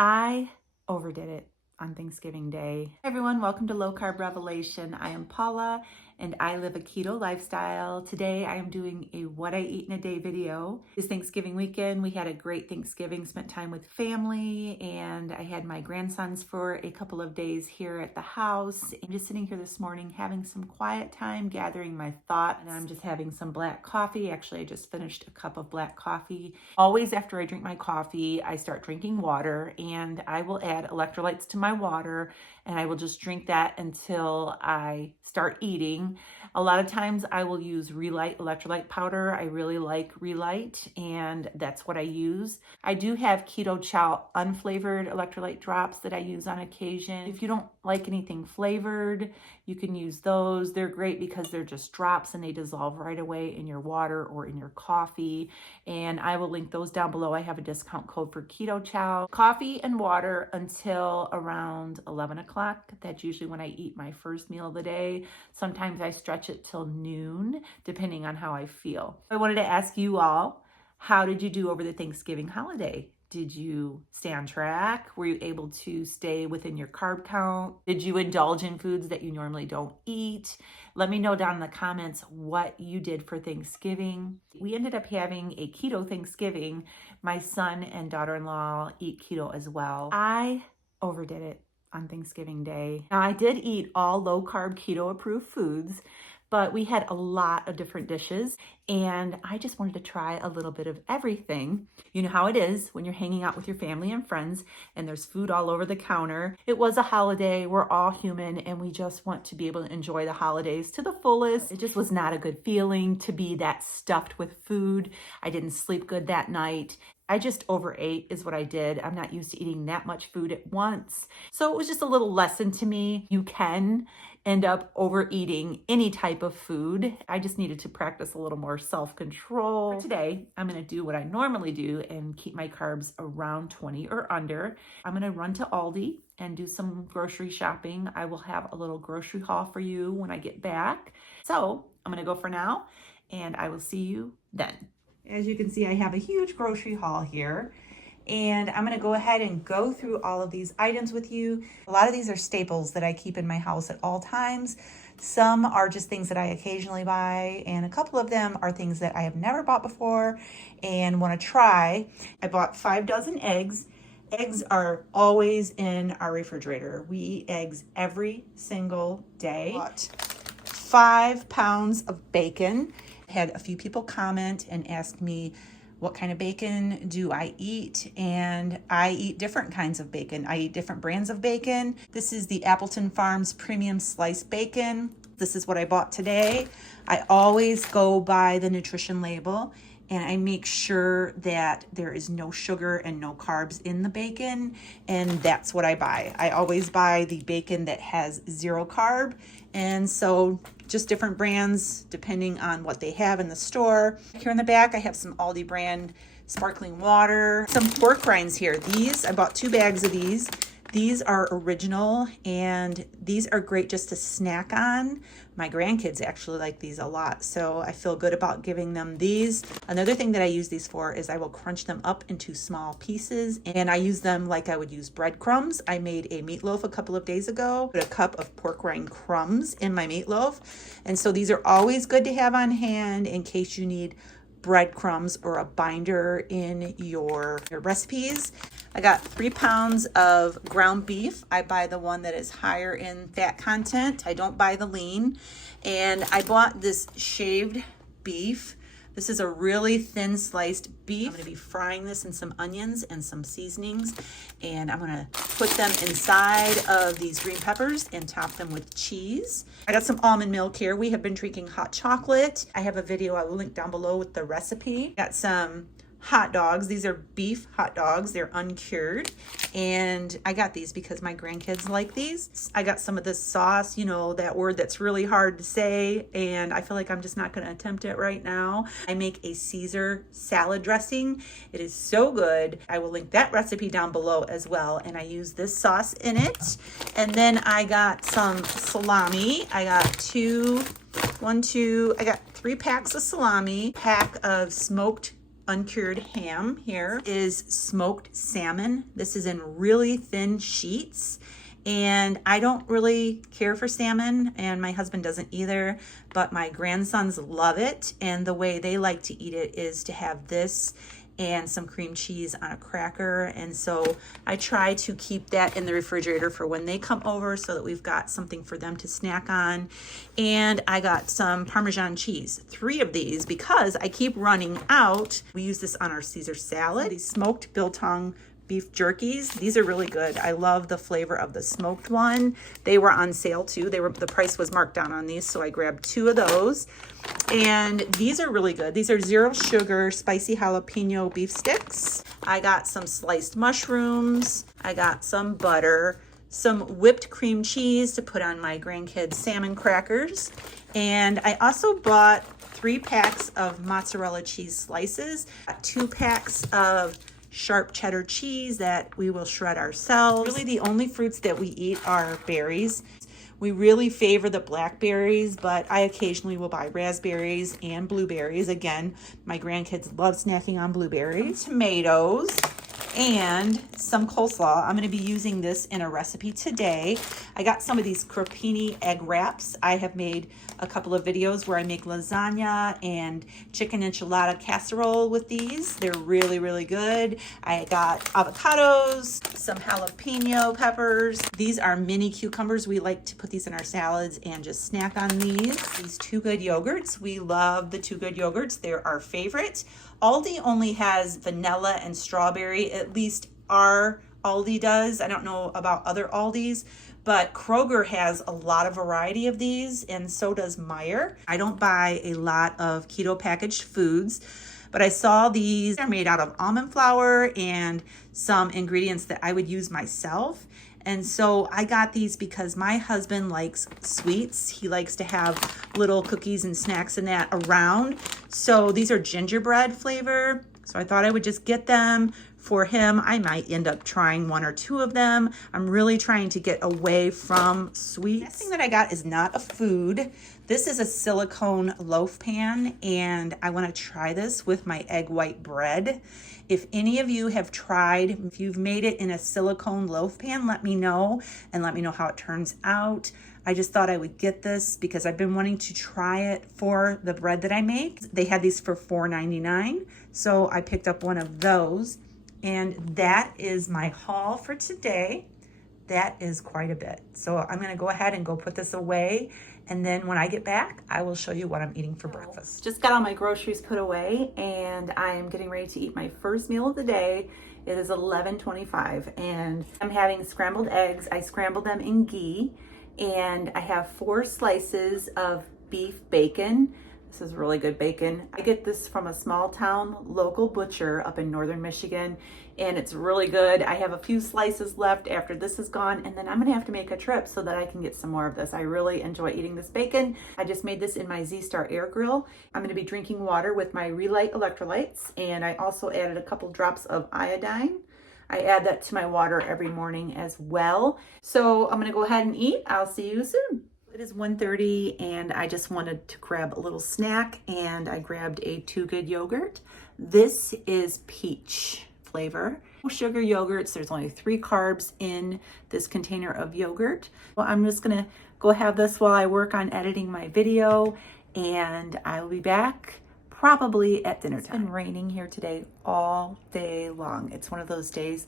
I overdid it on Thanksgiving Day. Hey everyone, welcome to Low Carb Revelation. I am Paula and I live a keto lifestyle. Today I am doing a what I eat in a day video. This Thanksgiving weekend, we had a great Thanksgiving, spent time with family, and I had my grandsons for a couple of days here at the house. I'm just sitting here this morning having some quiet time, gathering my thoughts, and I'm just having some black coffee. Actually, I just finished a cup of black coffee. Always after I drink my coffee, I start drinking water, and I will add electrolytes to my water, and I will just drink that until I start eating. A lot of times I will use Relight electrolyte powder. I really like Relight, and that's what I use. I do have Keto Chow unflavored electrolyte drops that I use on occasion. If you don't like anything flavored, you can use those. They're great because they're just drops and they dissolve right away in your water or in your coffee. And I will link those down below. I have a discount code for Keto Chow. Coffee and water until around 11 o'clock. That's usually when I eat my first meal of the day. Sometimes I stretch it till noon, depending on how I feel. I wanted to ask you all, how did you do over the Thanksgiving holiday? Did you stay on track? Were you able to stay within your carb count? Did you indulge in foods that you normally don't eat? Let me know down in the comments what you did for Thanksgiving. We ended up having a keto Thanksgiving. My son and daughter-in-law eat keto as well. I overdid it on Thanksgiving Day. Now, I did eat all low-carb keto-approved foods, but we had a lot of different dishes, and I just wanted to try a little bit of everything. You know how it is when you're hanging out with your family and friends and there's food all over the counter. It was a holiday. We're all human, and we just want to be able to enjoy the holidays to the fullest. It just was not a good feeling to be that stuffed with food. I didn't sleep good that night. I just overate is what I did. I'm not used to eating that much food at once. So it was just a little lesson to me. You can end up overeating any type of food. I just needed to practice a little more self-control. For today, I'm gonna do what I normally do and keep my carbs around 20 or under. I'm gonna run to Aldi and do some grocery shopping. I will have a little grocery haul for you when I get back. So I'm gonna go for now, and I will see you then. As you can see, I have a huge grocery haul here, and I'm gonna go ahead and go through all of these items with you. A lot of these are staples that I keep in my house at all times. Some are just things that I occasionally buy, and a couple of them are things that I have never bought before and wanna try. I bought 5 dozen eggs. Eggs are always in our refrigerator. We eat eggs every single day. Bought 5 pounds of bacon. Had a few people comment and ask me what kind of bacon do I eat, and I eat different kinds of bacon. I eat different brands of bacon. This is the Appleton Farms Premium Sliced Bacon. This is what I bought today. I always go by the nutrition label, and I make sure that there is no sugar and no carbs in the bacon, and that's what I buy. I always buy the bacon that has 0 carb, and so just different brands depending on what they have in the store. Here in the back, I have some Aldi brand sparkling water, some pork rinds here. These, I bought 2 bags of these. These are original, and these are great just to snack on. My grandkids actually like these a lot, so I feel good about giving them these. Another thing that I use these for is I will crunch them up into small pieces, and I use them like I would use breadcrumbs. I made a meatloaf a couple of days ago, put a cup of pork rind crumbs in my meatloaf, and so these are always good to have on hand in case you need breadcrumbs or a binder in your recipes. I got 3 pounds of ground beef. I buy the one that is higher in fat content. I don't buy the lean. And I bought this shaved beef. This is a really thin sliced beef. I'm gonna be frying this in some onions and some seasonings, and I'm gonna put them inside of these green peppers and top them with cheese. I got some almond milk here. We have been drinking hot chocolate. I have a video I will link down below with the recipe. Got some hot dogs. These are beef hot dogs. They're uncured. And I got these because my grandkids like these. I got some of this sauce, you know, that word that's really hard to say, and I feel like I'm just not going to attempt it right now. I make a Caesar salad dressing. It is so good. I will link that recipe down below as well. And I use this sauce in it. And then I got some salami. I got I got 3 packs of salami, pack of smoked uncured ham here. Is smoked salmon. This is in really thin sheets. And I don't really care for salmon, and my husband doesn't either, but my grandsons love it. And the way they like to eat it is to have this and some cream cheese on a cracker. And so I try to keep that in the refrigerator for when they come over so that we've got something for them to snack on. And I got some Parmesan cheese, 3 of these, because I keep running out. We use this on our Caesar salad. These smoked biltong beef jerkies, these are really good. I love the flavor of the smoked one. They were on sale too. The price was marked down on these, so I grabbed 2 of those. And these are really good. These are 0 sugar spicy jalapeno beef sticks. I got some sliced mushrooms. I got some butter, some whipped cream cheese to put on my grandkids' salmon crackers. And I also bought 3 packs of mozzarella cheese slices, 2 packs of sharp cheddar cheese that we will shred ourselves. Really the only fruits that we eat are berries. We really favor the blackberries, but I occasionally will buy raspberries and blueberries. Again, my grandkids love snacking on blueberries. Some tomatoes and some coleslaw. I'm going to be using this in a recipe today. I got some of these crepini egg wraps. I have made a couple of videos where I make lasagna and chicken enchilada casserole with these. They're really, really good. I got avocados, some jalapeno peppers. These are mini cucumbers. We like to put these in our salads and just snack on these. These Too Good yogurts. We love the Too Good yogurts. They're our favorite. Aldi only has vanilla and strawberry, at least our Aldi does. I don't know about other Aldis, but Kroger has a lot of variety of these, and so does Meijer. I don't buy a lot of keto packaged foods, but I saw these are made out of almond flour and some ingredients that I would use myself. And so I got these because my husband likes sweets. He likes to have little cookies and snacks and that around. So these are gingerbread flavor. So I thought I would just get them for him. I might end up trying 1 or 2 of them. I'm really trying to get away from sweets. The next thing that I got is not a food. This is a silicone loaf pan, and I want to try this with my egg white bread. If any of you have tried, if you've made it in a silicone loaf pan, let me know, and let me know how it turns out. I just thought I would get this because I've been wanting to try it for the bread that I make. They had these for $4.99, so I picked up one of those. And that is my haul for today. That is quite a bit. So I'm going to go ahead and go put this away. And then when I get back, I will show you what I'm eating for breakfast. Just got all my groceries put away, and I am getting ready to eat my first meal of the day. It is 11:25, and I'm having scrambled eggs. I scrambled them in ghee, and I have 4 slices of beef bacon. This is really good bacon. I get this from a small town local butcher up in northern Michigan, and it's really good. I have a few slices left after this is gone, and then I'm gonna have to make a trip so that I can get some more of this. I really enjoy eating this bacon. I just made this in my Z-Star air grill. I'm gonna be drinking water with my Relight electrolytes, and I also added a couple drops of iodine. I add that to my water every morning as well. So I'm gonna go ahead and eat. I'll see you soon. It is 1:30, and I just wanted to grab a little snack, and I grabbed a Too Good yogurt. This is peach flavor. No sugar yogurts. There's only 3 carbs in this container of yogurt. Well, I'm just gonna go have this while I work on editing my video, and I will be back probably at dinner time. It's been raining here today all day long. It's one of those days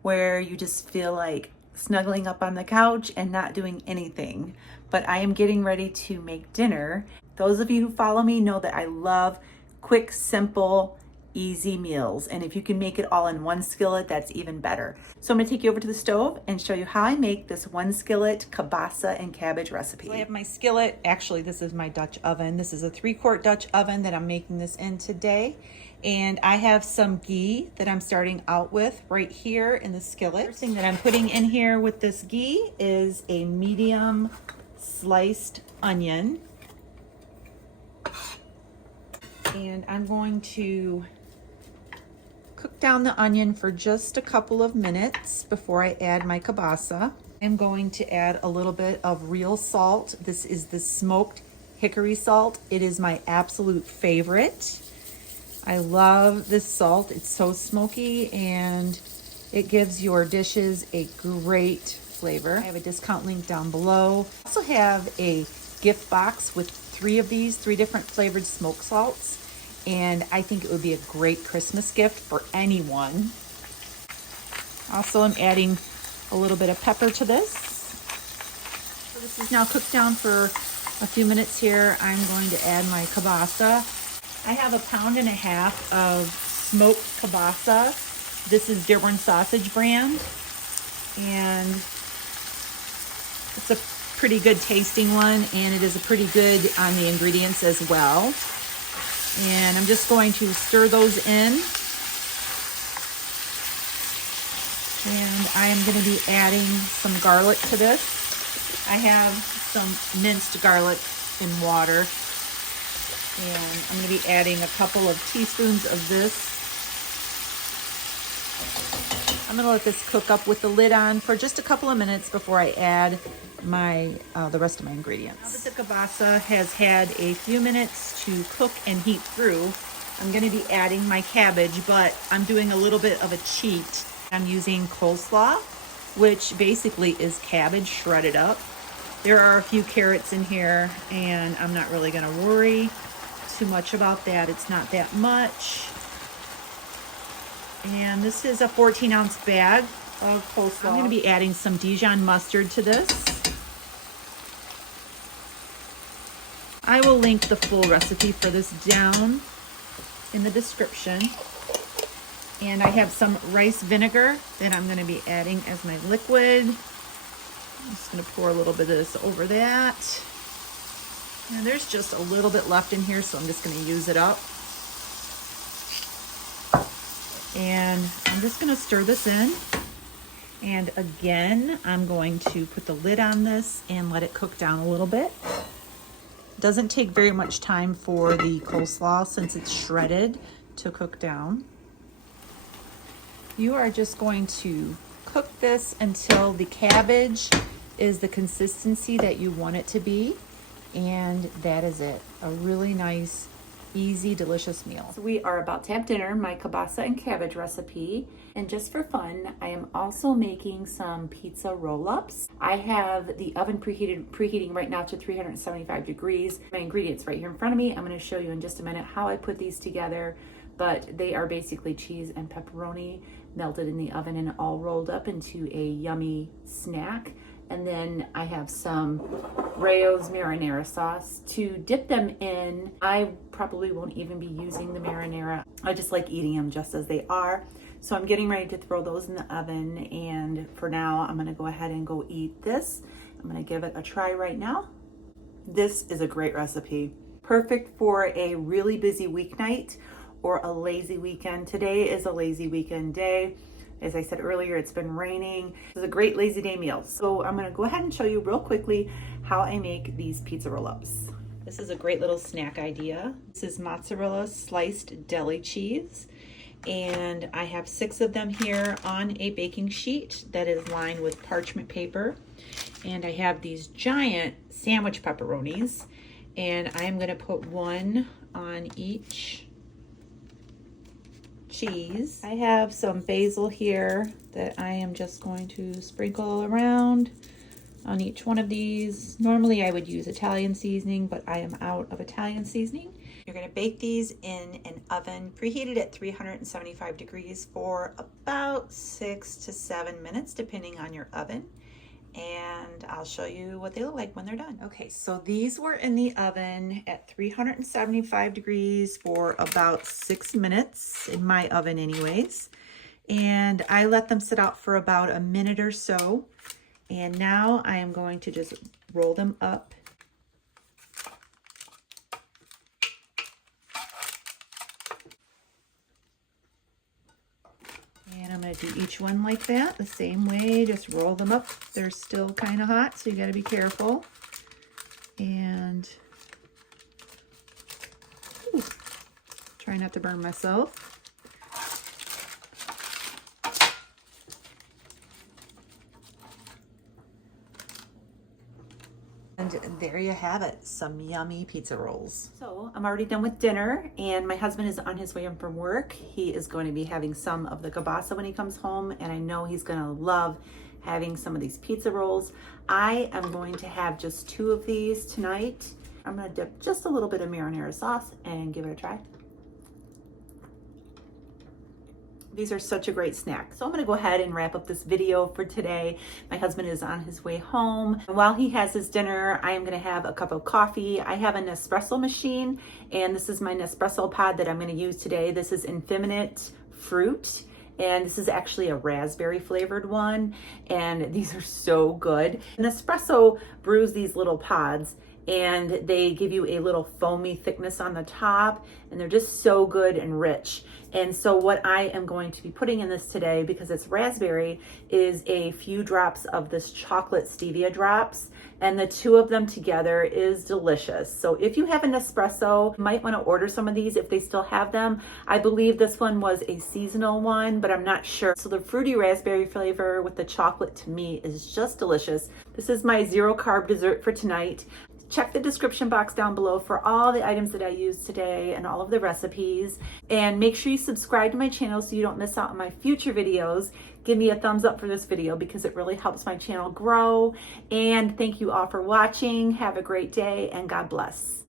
where you just feel like snuggling up on the couch and not doing anything. But I am getting ready to make dinner. Those of you who follow me know that I love quick, simple, easy meals. And if you can make it all in one skillet, that's even better. So I'm gonna take you over to the stove and show you how I make this 1 skillet kielbasa and cabbage recipe. So I have my skillet. Actually, this is my Dutch oven. This is a 3-quart Dutch oven that I'm making this in today. And I have some ghee that I'm starting out with right here in the skillet. First thing that I'm putting in here with this ghee is a medium sliced onion. And I'm going to cook down the onion for just a couple of minutes before I add my kielbasa. I'm going to add a little bit of real salt. This is the smoked hickory salt. It is my absolute favorite. I love this salt. It's so smoky and it gives your dishes a great flavor. I have a discount link down below. I also have a gift box with 3 of these, 3 different flavored smoked salts. And I think it would be a great Christmas gift for anyone. Also, I'm adding a little bit of pepper to this. So this is now cooked down for a few minutes here. I'm going to add my kielbasa. I have 1.5 pounds of smoked kielbasa. This is Dearborn Sausage brand, and it's a pretty good tasting one, and it is a pretty good on the ingredients as well. And I'm just going to stir those in. And I am going to be adding some garlic to this. I have some minced garlic in water. And I'm going to be adding a couple of teaspoons of this. I'm going to let this cook up with the lid on for just a couple of minutes before I add the rest of my ingredients. Now that the kielbasa has had a few minutes to cook and heat through, I'm going to be adding my cabbage, but I'm doing a little bit of a cheat. I'm using coleslaw, which basically is cabbage shredded up. There are a few carrots in here, and I'm not really going to worry too much about that. It's not that much. And this is a 14-ounce bag of coleslaw. I'm going to be adding some Dijon mustard to this. I will link the full recipe for this down in the description. And I have some rice vinegar that I'm going to be adding as my liquid. I'm just going to pour a little bit of this over that. And there's just a little bit left in here, so I'm just going to use it up. And I'm just going to stir this in. And again, I'm going to put the lid on this and let it cook down a little bit. It doesn't take very much time for the coleslaw since it's shredded to cook down. You are just going to cook this until the cabbage is the consistency that you want it to be. And that is it. A really nice, easy, delicious meal. So we are about to have dinner, my kielbasa and cabbage recipe. And just for fun, I am also making some pizza roll-ups. I have the oven preheating right now to 375 degrees. My ingredients right here in front of me. I'm going to show you in just a minute how I put these together. But they are basically cheese and pepperoni melted in the oven and all rolled up into a yummy snack. And then I have some Rayo's marinara sauce to dip them in. I probably won't even be using the marinara. I just like eating them just as they are. So I'm getting ready to throw those in the oven. And for now, I'm gonna go ahead and go eat this. I'm gonna give it a try right now. This is a great recipe. Perfect for a really busy weeknight or a lazy weekend. Today is a lazy weekend day. As I said earlier, it's been raining. It's a great lazy day meal. So I'm gonna go ahead and show you real quickly how I make these pizza roll-ups. This is a great little snack idea. This is mozzarella sliced deli cheese. And I have 6 of them here on a baking sheet that is lined with parchment paper. And I have these giant sandwich pepperonis. And I'm gonna put 1 on each cheese. I have some basil here that I am just going to sprinkle around on each one of these. Normally I would use Italian seasoning, but I am out of Italian seasoning. You're going to bake these in an oven preheated at 375 degrees for about 6 to 7 minutes, depending on your oven. And I'll show you what they look like when they're done. Okay, so these were in the oven at 375 degrees for about 6 minutes, in my oven anyways. And I let them sit out for about a minute or so. And now I am going to just roll them up. And I'm going to do each one like that, the same way, just roll them up. They're still kind of hot, so you got to be careful. And try not to burn myself. And there you have it, some yummy pizza rolls. So I'm already done with dinner and my husband is on his way home from work. He is going to be having some of the kielbasa when he comes home, and I know he's gonna love having some of these pizza rolls. I am going to have just 2 of these tonight. I'm gonna dip just a little bit of marinara sauce and give it a try. These are such a great snack. So I'm gonna go ahead and wrap up this video for today. My husband is on his way home. While he has his dinner, I am gonna have a cup of coffee. I have an Nespresso machine, and this is my Nespresso pod that I'm gonna use today. This is Infinite Fruit, and this is actually a raspberry flavored one, and these are so good. Nespresso brews these little pods, and they give you a little foamy thickness on the top, and they're just so good and rich. And so what I am going to be putting in this today, because it's raspberry, is a few drops of this chocolate stevia drops, and the 2 of them together is delicious. So if you have an espresso, you might want to order some of these if they still have them. I believe this one was a seasonal one, but I'm not sure. So the fruity raspberry flavor with the chocolate to me is just delicious. This is my 0 carb dessert for tonight. Check the description box down below for all the items that I used today and all of the recipes. And make sure you subscribe to my channel so you don't miss out on my future videos. Give me a thumbs up for this video because it really helps my channel grow. And thank you all for watching. Have a great day and God bless.